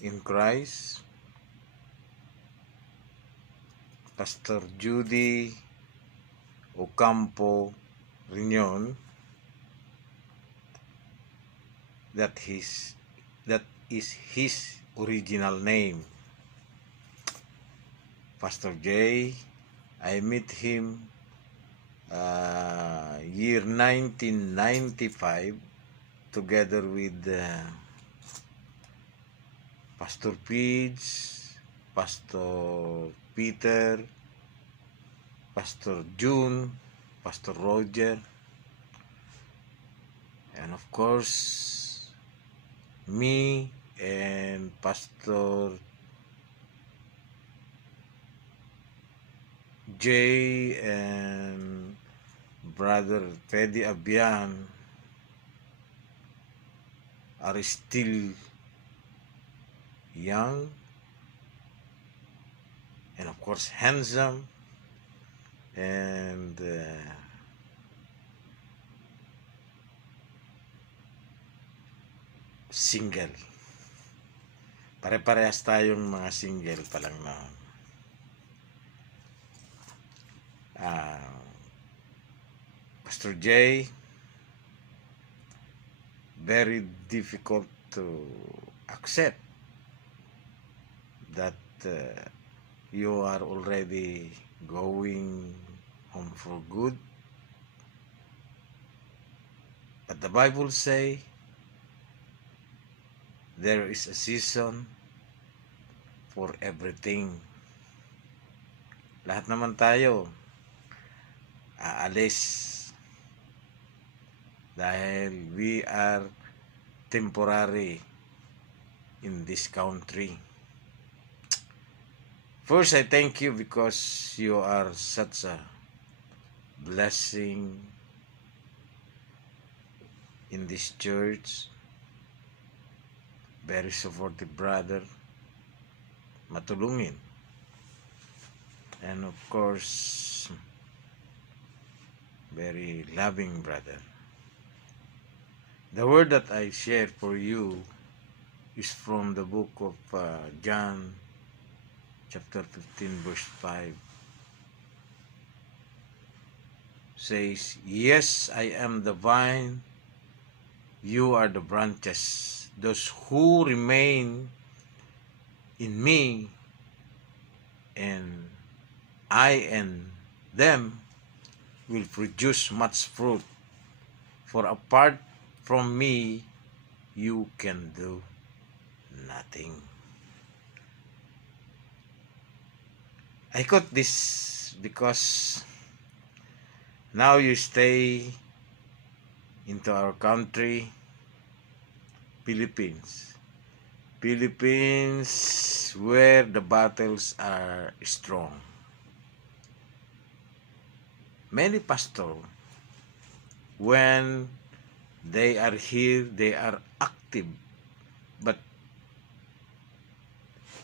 in Christ, Pastor Judy Ocampo Riñon, that is his original name. Pastor J, I met him year 1995 together with Pastor Pidge, Pastor Peter, Pastor June, Pastor Roger, and of course me and Pastor Jay and Brother Teddy Abian are still young and of course handsome and single. Pare-parehas tayong mga single pa lang noon. Pastor J, very difficult to accept that you are already going home for good. But the Bible say there is a season for everything. Lahat naman tayo aalis dahil we are temporary in this country. First, I thank you because you are such a blessing in this church. Very supportive brother, matulungin. And of course, very loving brother. The word that I share for you is from the book of John chapter 15 verse 5. Says, yes, I am the vine, you are the branches. Those who remain in me and I and them will produce much fruit. For apart from me, you can do nothing. I quote this because now you stay into our country, Philippines. Philippines, where the battles are strong. Many pastors, when they are here, they are active. But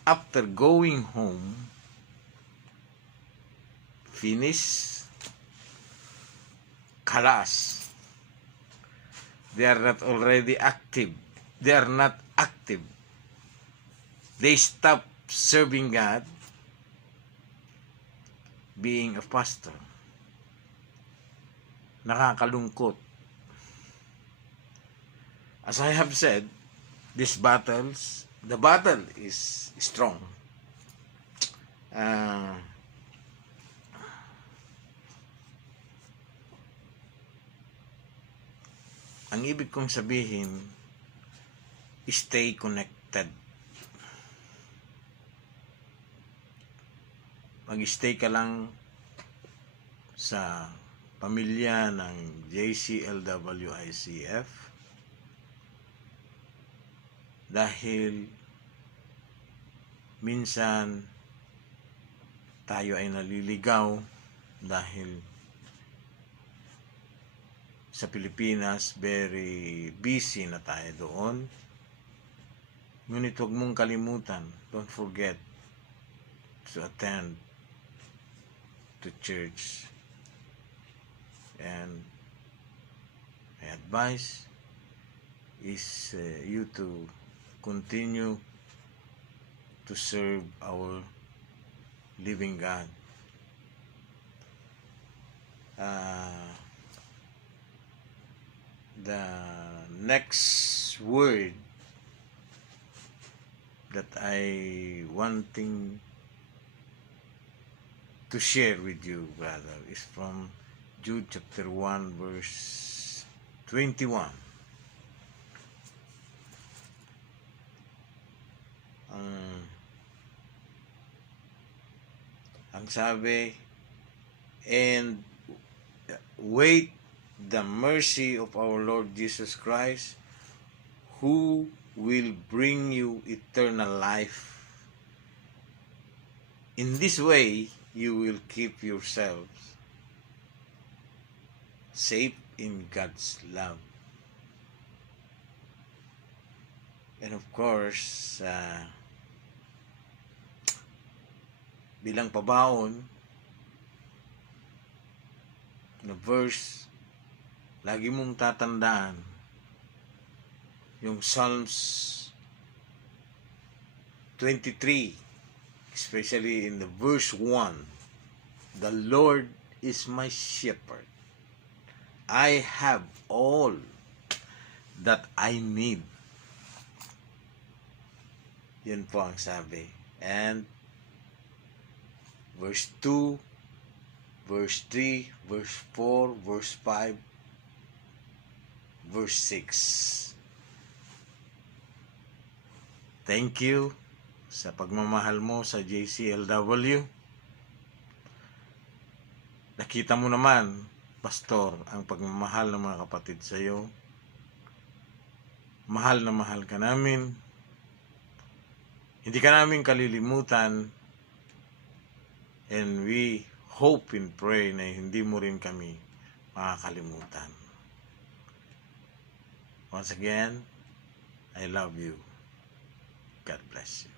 after going home, finish, kalas. They are not already active. They are not active. They stop serving God, being a pastor. Nakakalungkot. As I have said, the battle is strong. Ang ibig kong sabihin, stay connected. Mag-stay ka lang sa pamilya ng JCLWICF dahil minsan tayo ay naliligaw dahil sa Pilipinas very busy na tayo doon. Ngunit huwag mong kalimutan, don't forget to attend to church. And my advice is you to continue to serve our living God. The next word that I wanting to share with you, brother, is from Jude chapter 1 verse 21. Ang sabi, and wait the mercy of our Lord Jesus Christ, who will bring you eternal life. In this way, you will keep yourselves safe in God's love. And of course, bilang pabaon na verse, lagi mong tatandaan yung Psalms 23, especially in the verse 1. The Lord is my shepherd. I have all that I need. Yun po ang sabi. And verse 2, verse 3, verse 4, verse 5, verse 6. Thank you sa pagmamahal mo sa JCLW. Nakita mo naman, Pastor, ang pagmamahal ng mga kapatid sa iyo. Mahal na mahal ka namin. Hindi ka namin kalilimutan. And we hope and pray na hindi mo rin kami makakalimutan. Once again, I love you. God bless you.